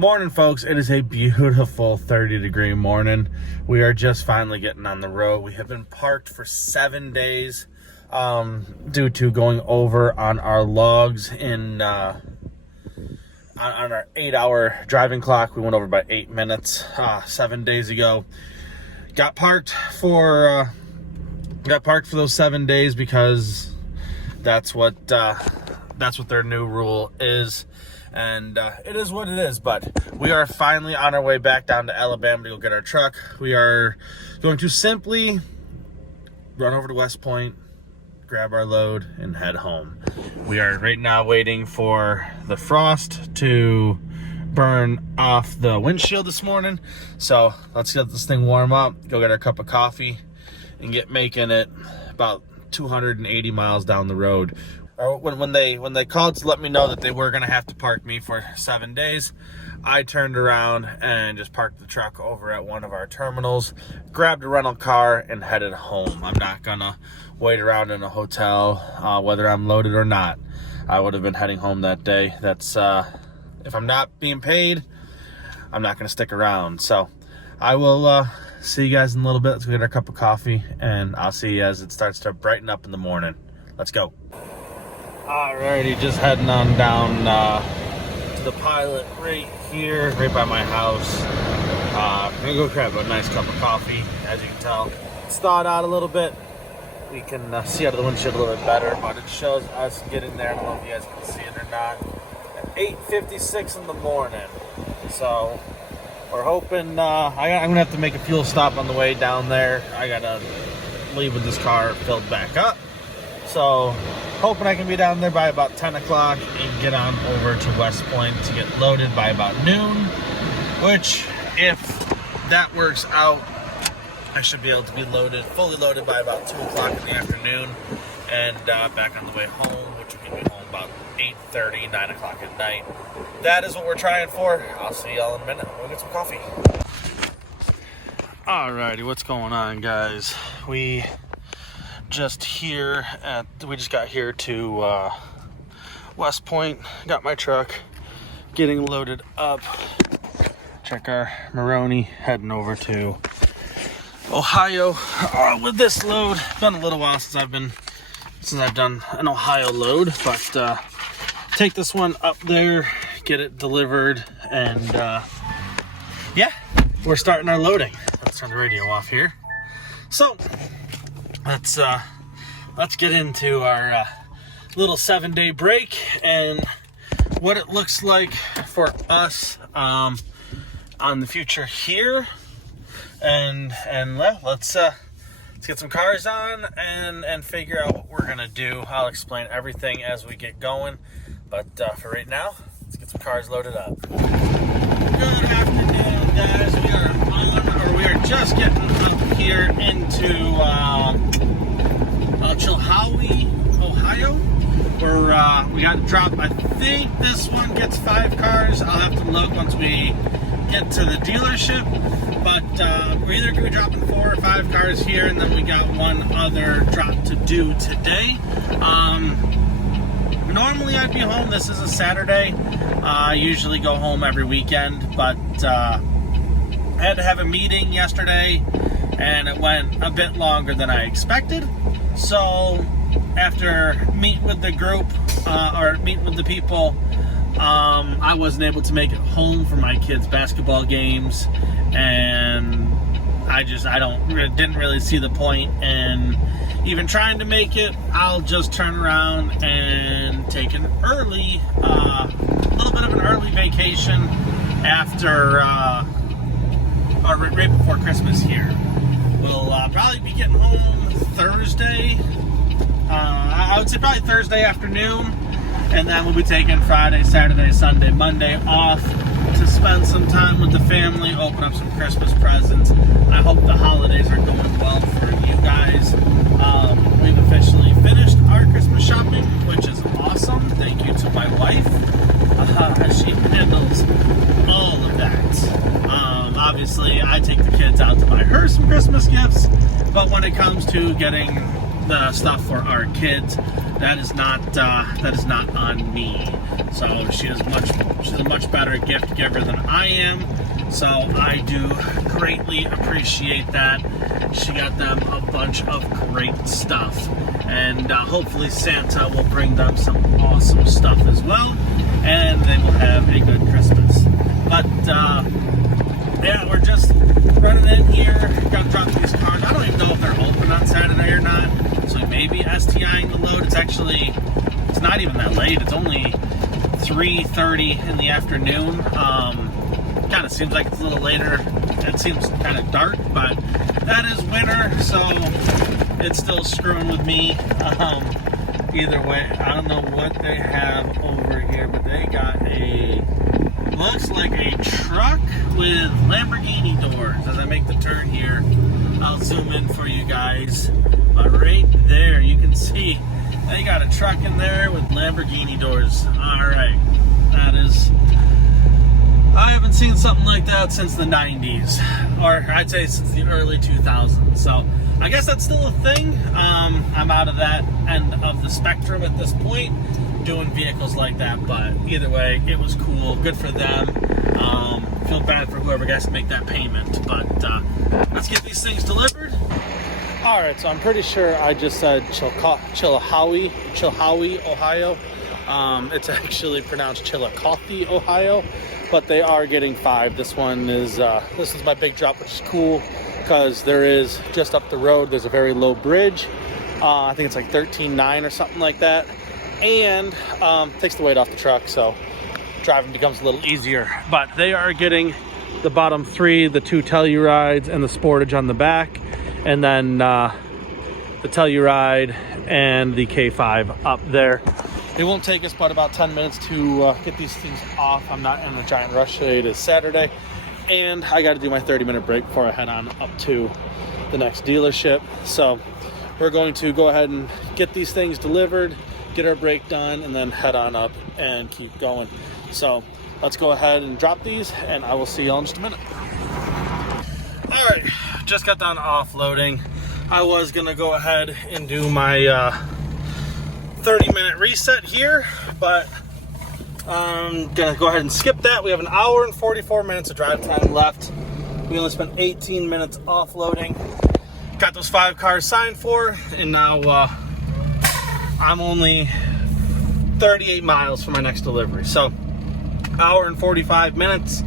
Morning, folks. It is a beautiful 30-degree morning. We are just finally getting on the road. We have been parked for 7 days due to going over on our logs on our 8-hour driving clock. We went over by 8 minutes 7 days ago. Got parked for those 7 days because that's what their new rule is. And it is what it is, but we are finally on our way back down to Alabama to go get our truck. We are going to simply run over to West Point, grab our load, and head home. We are right now waiting for the frost to burn off the windshield this morning. So let's get this thing warm up, go get our cup of coffee, and get making it about 280 miles down the road. When they called to let me know that they were going to have to park me for 7 days, I turned around and just parked the truck over at one of our terminals, grabbed a rental car, and headed home. I'm not going to wait around in a hotel, whether I'm loaded or not. I would have been heading home that day. That's if I'm not being paid, I'm not going to stick around. So I will see you guys in a little bit. Let's go get our cup of coffee, and I'll see you as it starts to brighten up in the morning. Let's go. Alrighty, just heading on down to the Pilot right here, right by my house. I'm gonna go grab a nice cup of coffee. As you can tell, it's thawed out a little bit. We can see out of the windshield a little bit better, but it shows us getting there. I don't know if you guys can see it or not. At 8:56 in the morning. So we're hoping. I'm gonna have to make a fuel stop on the way down there. I gotta leave with this car filled back up. So hoping I can be down there by about 10 o'clock and get on over to West Point to get loaded by about noon, which, if that works out, I should be able to be fully loaded by about 2 o'clock in the afternoon, and back on the way home, which will get me home about 8:30, 9 o'clock at night. That is what we're trying for. I'll see y'all in a minute. We'll get some coffee. Alrighty, what's going on, guys? We just got here to West Point, got my truck getting loaded up. Check our Maroni, heading over to Ohio with this load. Been a little while since I've done an Ohio load, but take this one up there, get it delivered, and yeah, we're starting our loading. Let's turn the radio off here. So let's get into our little 7-day break and what it looks like for us on the future here, and let's get some cars on and figure out what we're gonna do. I'll explain everything as we get going, but for right now, let's get some cars loaded up. Good afternoon, guys. We are just getting up here into Chilhowie, Ohio, where we got to drop. I think this one gets 5 cars. I'll have to look once we get to the dealership, but we're either going to be dropping 4 or 5 cars here, and then we got one other drop to do today. Normally I'd be home. This is a Saturday. I usually go home every weekend, but I had to have a meeting yesterday, and it went a bit longer than I expected. So after meet with the group, or meet with the people, I wasn't able to make it home for my kids' basketball games, and I didn't really see the point in even trying to make it. I'll just turn around and take a little bit of an early vacation after, or right before Christmas here. We'll probably be getting home Thursday. I would say probably Thursday afternoon, and then we'll be taking Friday, Saturday, Sunday, Monday off to spend some time with the family, open up some Christmas presents. I hope the holidays are going well for you guys. We've officially finished our Christmas shopping, which is awesome. Thank you to my wife, as she handles all of that. Obviously, I take the kids out to buy her some Christmas gifts, but when it comes to getting the stuff for our kids. That is not on me. So she's a much better gift giver than I am. So I do greatly appreciate that. She got them a bunch of great stuff, and hopefully Santa will bring them some awesome stuff as well, and they will have a good Christmas. But yeah, we're just running in here. Gotta drop these cars. I don't even know if they're open on Saturday or not. So maybe STIing the load. It's not even that late. It's only 3:30 in the afternoon. Kind of seems like it's a little later. It seems kind of dark, but that is winter, so it's still screwing with me. Either way, I don't know what they have over here, but they got looks like a truck with Lamborghini doors. As I make the turn here, I'll zoom in for you guys. But right there, you can see they got a truck in there with Lamborghini doors. All right, I haven't seen something like that since the 90s, or I'd say since the early 2000s. So I guess that's still a thing. I'm out of that end of the spectrum at this point, doing vehicles like that. But either way, it was cool. Good for them. Feel bad for whoever gets to make that payment. But let's get these things delivered. All right, so I'm pretty sure I just said Chilhowie, Ohio. It's actually pronounced Chillicothe, Ohio. But they are getting 5. This is my big drop, which is cool because there is just up the road. There's a very low bridge. I think it's like 13.9 or something like that, and takes the weight off the truck, so driving becomes a little easier. But they are getting the bottom 3, the 2 Tellurides, and the Sportage on the back, and then the Telluride and the K5 up there. It won't take us but about 10 minutes to get these things off. I'm not in a giant rush today. It is Saturday, and I got to do my 30-minute break before I head on up to the next dealership. So we're going to go ahead and get these things delivered, get our break done, and then head on up and keep going. So let's go ahead and drop these, and I will see y'all in just a minute. All right, just got done offloading. I was going to go ahead and do my 30-minute reset here, but I'm gonna go ahead and skip that. We have an hour and 44 minutes of drive time left. We only spent 18 minutes offloading. Got those 5 cars signed for, and now I'm only 38 miles from my next delivery. So hour and 45 minutes.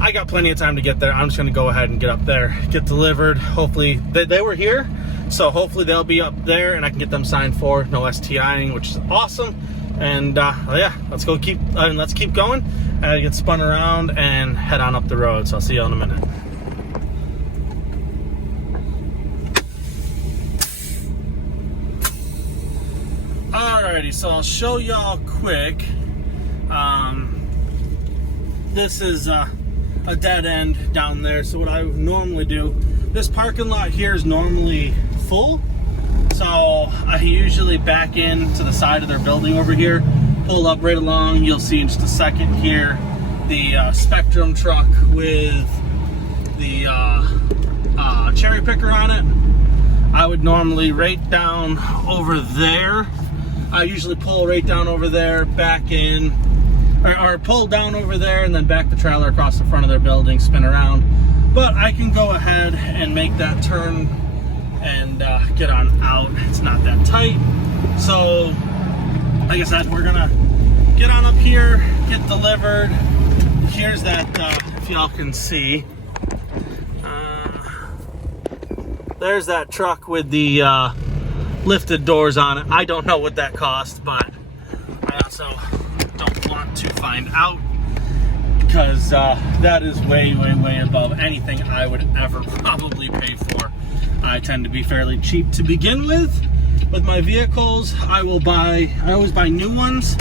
I got plenty of time to get there. I'm just gonna go ahead and get up there, get delivered. Hopefully they were here, so hopefully they'll be up there and I can get them signed for. No STIing, which is awesome. And yeah, let's keep going. Get spun around and head on up the road. So I'll see you in a minute. Alrighty, so I'll show y'all quick. This is a dead end down there. So what I would normally do, this parking lot here is normally full. So I usually back in to the side of their building over here, pull up right along. You'll see in just a second here the Spectrum truck with the cherry picker on it. I would normally right down over there. I usually pull right down over there, back in, or pull down over there and then back the trailer across the front of their building, spin around. But I can go ahead and make that turn and get on out. It's not that tight. So like I said, we're gonna get on up here, get delivered. Here's that, if y'all can see, there's that truck with the lifted doors on it. I don't know what that cost, but I also don't want to find out, because that is way, way, way above anything I would ever probably pay for. I tend to be fairly cheap to begin with my vehicles. I always buy new ones,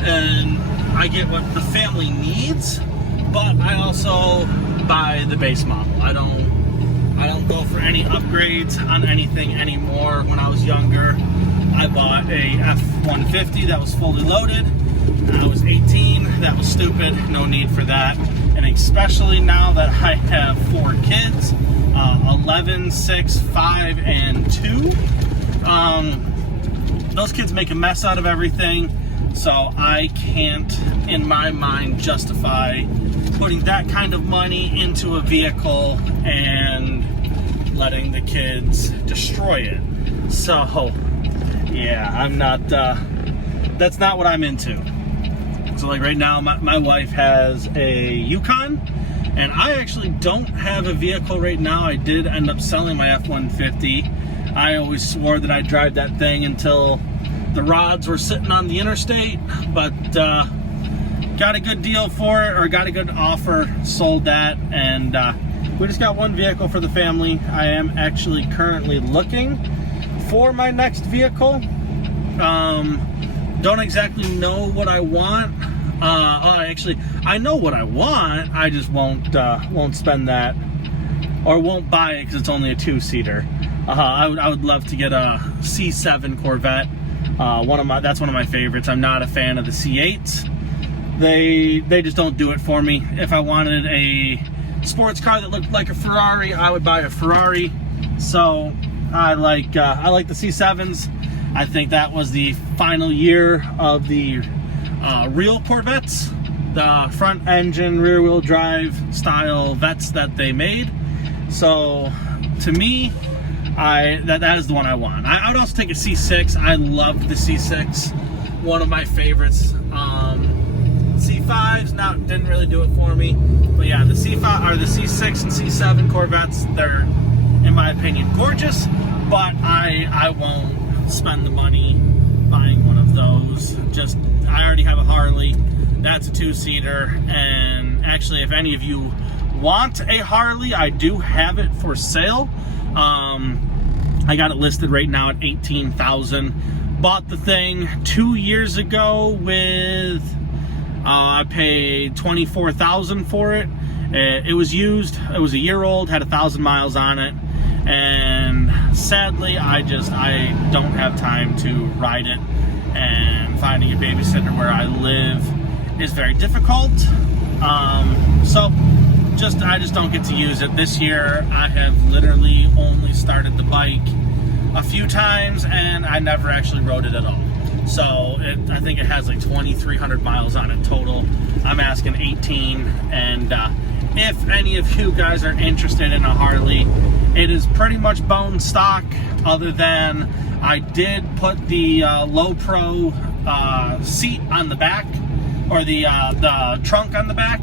and I get what the family needs, but I also buy the base model. I don't go for any upgrades on anything anymore. When I was younger, I bought a F-150 that was fully loaded. When I was 18, that was stupid, no need for that. And especially now that I have 4 kids, 11, 6, 5, and 2. those kids make a mess out of everything, so I can't, in my mind, justify putting that kind of money into a vehicle and letting the kids destroy it. So, yeah, I'm not, that's not what I'm into. So, like, right now, my wife has a Yukon, and I actually don't have a vehicle right now. I did end up selling my F-150. I always swore that I'd drive that thing until the rods were sitting on the interstate, but got a good deal for it, or got a good offer, sold that, and we just got one vehicle for the family. I am actually currently looking for my next vehicle. Don't exactly know what I want. Actually, I know what I want. I just won't spend that, or won't buy it because it's only a 2-seater. I would love to get a C7 Corvette. That's one of my favorites. I'm not a fan of the C8s. They just don't do it for me. If I wanted a sports car that looked like a Ferrari, I would buy a Ferrari. So I like the C7s. I think that was the final year of the real Corvettes, the front engine, rear wheel drive style vets that they made. So to me, that is the one I want. I would also take a C6. I loved the C6, one of my favorites. C5s didn't really do it for me, but yeah, the C5 or the C6 and C7 Corvettes, they're, in my opinion, gorgeous. But I won't spend the money buying one of those. I already have a Harley. That's a 2-seater, and actually, if any of you want a Harley, I do have it for sale. I got it listed right now at $18,000. Bought the thing 2 years ago with I paid $24,000 for it. It was used. It was a year old, had 1,000 miles on it, and sadly, I don't have time to ride it. And finding a babysitter where I live is very difficult. I just don't get to use it. This year, I have literally only started the bike a few times, and I never actually rode it at all. So I think it has like 2,300 miles on it total. I'm asking 18, and if any of you guys are interested in a Harley, it is pretty much bone stock, other than I did put the low pro seat on the back, or the trunk on the back,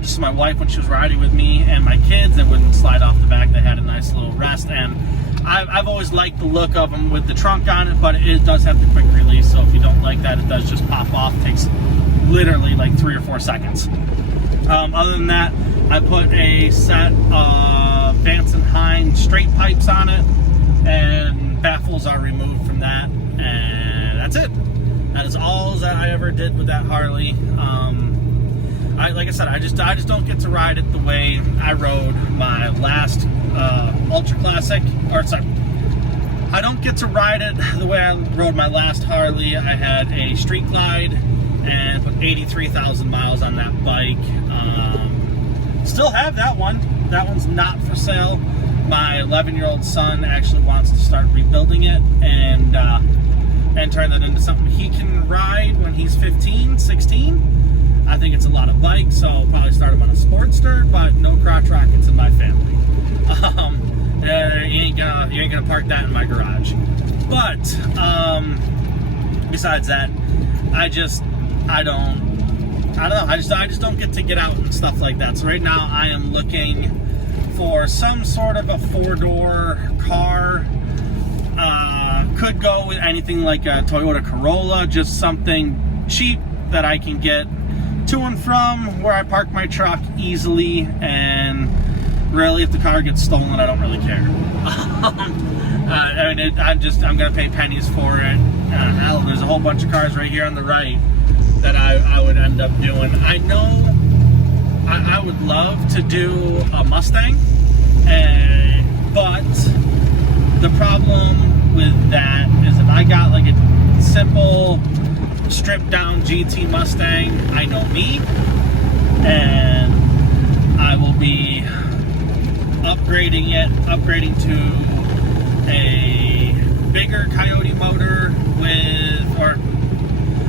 just so my wife, when she was riding with me and my kids, it wouldn't slide off the back. They had a nice little rest, and I've always liked the look of them with the trunk on it, but it does have the quick release, so if you don't like that, it does just pop off. It takes literally like 3 or 4 seconds. Other than that, I put a set of Vance & Hines straight pipes on it, and baffles are removed from that, and that's it. That is all that I ever did with that Harley. Like I said, I just don't get to ride it the way I rode my last Ultra Classic, or sorry, I don't get to ride it the way I rode my last Harley. I had a Street Glide and put 83,000 miles on that bike. Still have that one. That one's not for sale. My 11-year-old son actually wants to start rebuilding it and turn that into something he can ride when he's 15, 16. I think it's a lot of bikes, so I'll probably start him on a Sportster, but no crotch rockets in my family. You ain't gonna park that in my garage. But besides that, I just don't get to get out and stuff like that. So right now I am looking for some sort of a 4-door car. Could go with anything like a Toyota Corolla, just something cheap that I can get to and from where I park my truck easily, and really, if the car gets stolen, I don't really care. I'm gonna pay pennies for it. Hell, there's a whole bunch of cars right here on the right that I would end up doing. I know I would love to do a Mustang, but the problem with that is if I got like a simple stripped down GT Mustang, I know me, and I will be upgrading to a bigger regular Coyote motor or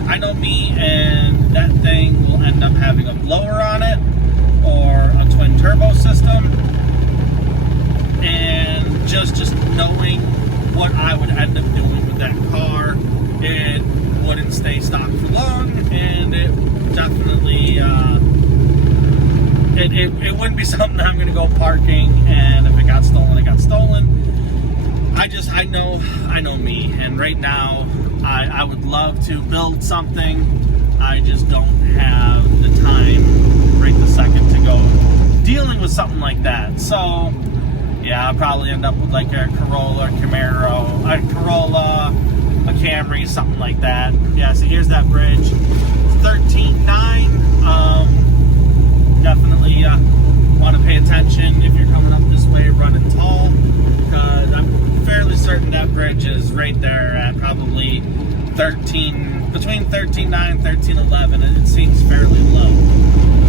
I know me, and that thing will end up having a blower on it or a twin turbo system. And just knowing what I would end up doing with that car, it wouldn't stay stock for long, and it definitely it wouldn't be something I'm going to go parking, and if it got stolen, it got stolen. I know me, and right now I would love to build something. I just don't have the time right the second to go dealing with something like that. So yeah, I'll probably end up with like a Corolla, a Camry, something like that. Yeah, so here's that bridge. 13.9. Definitely want to pay attention if you're coming up this way running tall, because I'm fairly certain that bridge is right there at probably between 13.9 13.11. It seems fairly low.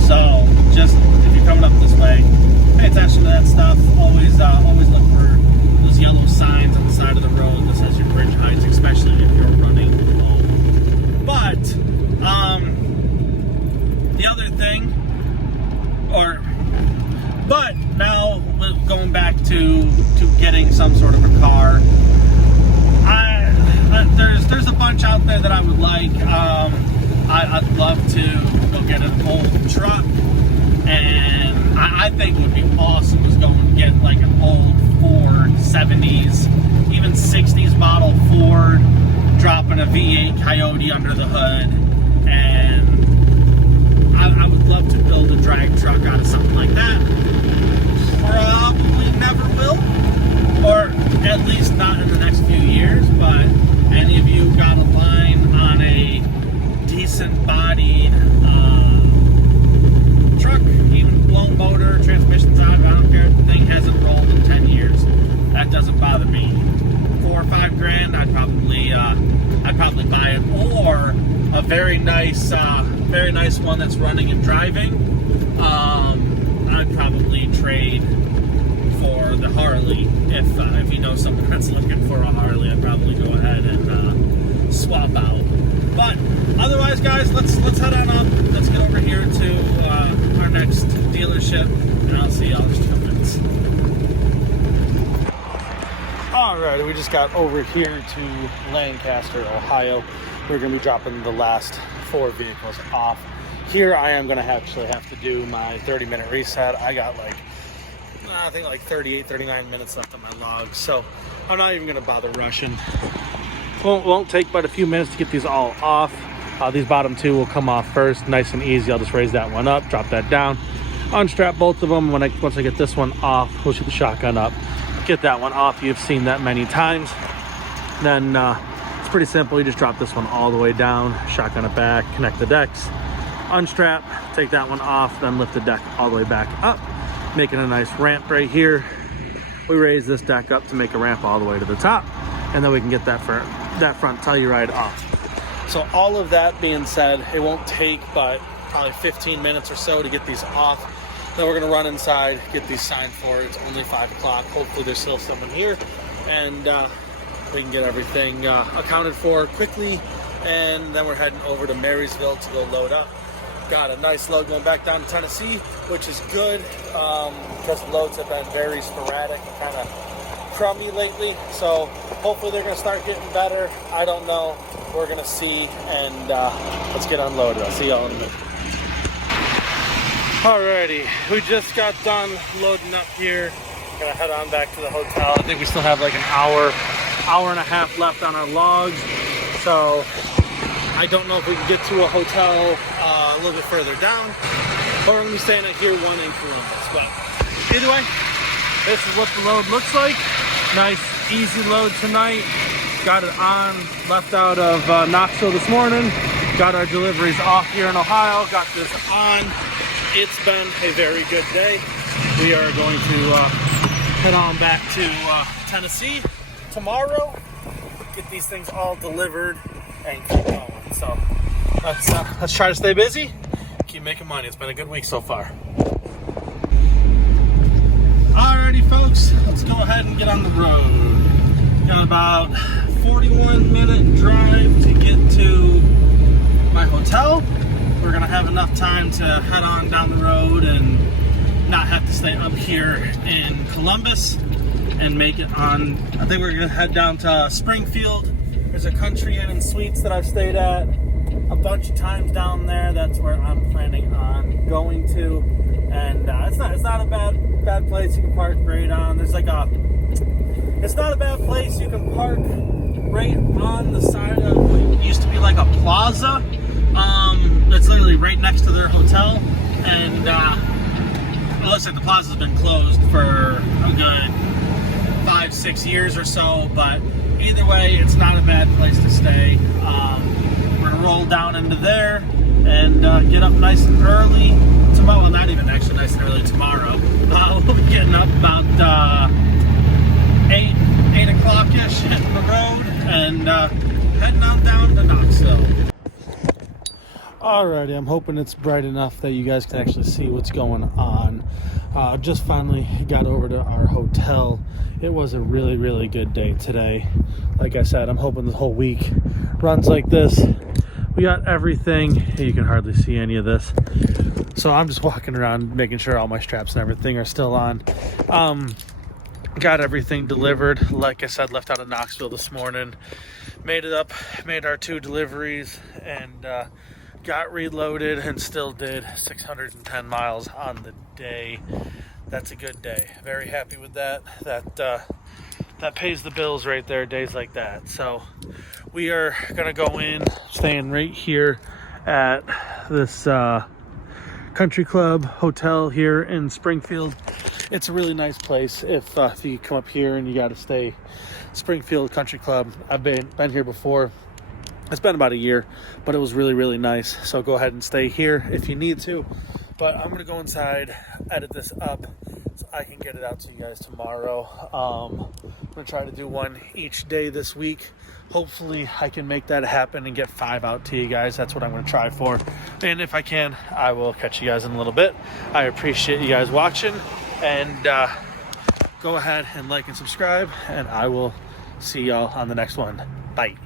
So just if you're coming up this way, pay attention to that stuff. Always look for those yellow signs on the side of the road that says your bridge heights, especially if you're running low. But the other thing, but now going back to getting some sort of a car, there's a bunch out there that I would like. I'd love to go get an old truck, and I think it would be awesome is going to get like an old Ford 70s, even 60s model Ford, dropping a V8 Coyote under the hood, and I would love to build a drag truck out of something like that. Probably never will, or at least not in the next few years, but any of you got a line on a decent bodied truck, even blown motor, transmission's out, I don't care if the thing hasn't rolled in 10 years, that doesn't bother me. $4 or $5 grand, I'd probably buy it, or a very nice one that's running and driving. I'd probably trade for the Harley. If you know someone that's looking for a Harley, I'd probably go ahead and swap out. But otherwise, guys, let's head on up. Let's get over here to our next dealership, and I'll see y'all in just a few minutes. Alright, we just got over here to Lancaster, Ohio. We're going to be dropping the last 4 vehicles off. Here I am going to actually have to do my 30-minute reset. I got I think 38, 39 minutes left on my log, so I'm not even going to bother rushing. Won't take but a few minutes to get these all off. These bottom 2 will come off first, nice and easy. I'll just raise that one up, drop that down, unstrap both of them. Once I get this one off, we'll shoot the shotgun up, get that one off. You've seen that many times. Then it's pretty simple. You just drop this one all the way down, shotgun it back, connect the decks, unstrap, take that one off, then lift the deck all the way back up, making a nice ramp right here. We raise this deck up to make a ramp all the way to the top, and then we can get that front Telluride off. So all of that being said, it won't take but probably 15 minutes or so to get these off. Then we're gonna run inside, get these signed for. It's only 5 o'clock. Hopefully there's still someone here, and we can get everything accounted for quickly. And then we're heading over to Marysville to go load up. Got a nice load going back down to Tennessee, which is good, because loads have been very sporadic and kind of crummy lately. So hopefully they're going to start getting better. I don't know. We're going to see, and let's get unloaded. I'll see y'all in a minute. Alrighty, we just got done loading up here. Gonna head on back to the hotel. I think we still have like an hour and a half left on our logs. So I don't know if we can get to a hotel a little bit further down, or we're gonna be staying at here one in Columbus. But either way, this is what the load looks like. Nice, easy load tonight. Got it on, left out of Knoxville this morning. Got our deliveries off here in Ohio. Got this on. It's been a very good day. We are going to head on back to Tennessee tomorrow. Get these things all delivered and keep going. So let's try to stay busy, keep making money. It's been a good week so far. Alrighty, folks, let's go ahead and get on the road. Got about 41-minute drive to get to my hotel. We're gonna have enough time to head on down the road and not have to stay up here in Columbus and make it on. I think we're gonna head down to Springfield. There's a Country Inn and Suites that I've stayed at a bunch of times down there. That's where I'm planning on going to, and it's not a bad place. You can park right on. It's not a bad place. You can park right on the side of what used to be like a plaza. That's literally right next to their hotel, and it looks like the plaza's been closed for a good 5-6 years or so. But either way, it's not a bad place to stay. We're gonna roll down into there and get up nice and early tomorrow. Well, not even actually nice and early tomorrow. We'll be getting up about 8 o'clock-ish, hitting the road and heading on down to Knoxville. Alrighty, I'm hoping it's bright enough that you guys can actually see what's going on. Just finally got over to our hotel. It was a really, really good day today. Like I said, I'm hoping the whole week runs like this. We got everything. You can hardly see any of this. So I'm just walking around making sure all my straps and everything are still on. Got everything delivered. Like I said, left out of Knoxville this morning. Made it up, made our 2 deliveries, and got reloaded and still did 610 miles on the day. That's a good day. Very happy with that. That pays the bills right there, days like that. So we are gonna go in, staying right here at this country club hotel here in Springfield. It's a really nice place if you come up here and you got to stay. Springfield Country Club. I've been here before. It's been about a year, but it was really, really nice. So go ahead and stay here if you need to. But I'm gonna go inside, edit this up so I can get it out to you guys tomorrow. I'm gonna try to do one each day this week. Hopefully I can make that happen and get 5 out to you guys. That's what I'm gonna try for. And if I can, I will catch you guys in a little bit. I appreciate you guys watching, and go ahead and like and subscribe, and I will see y'all on the next one. Bye.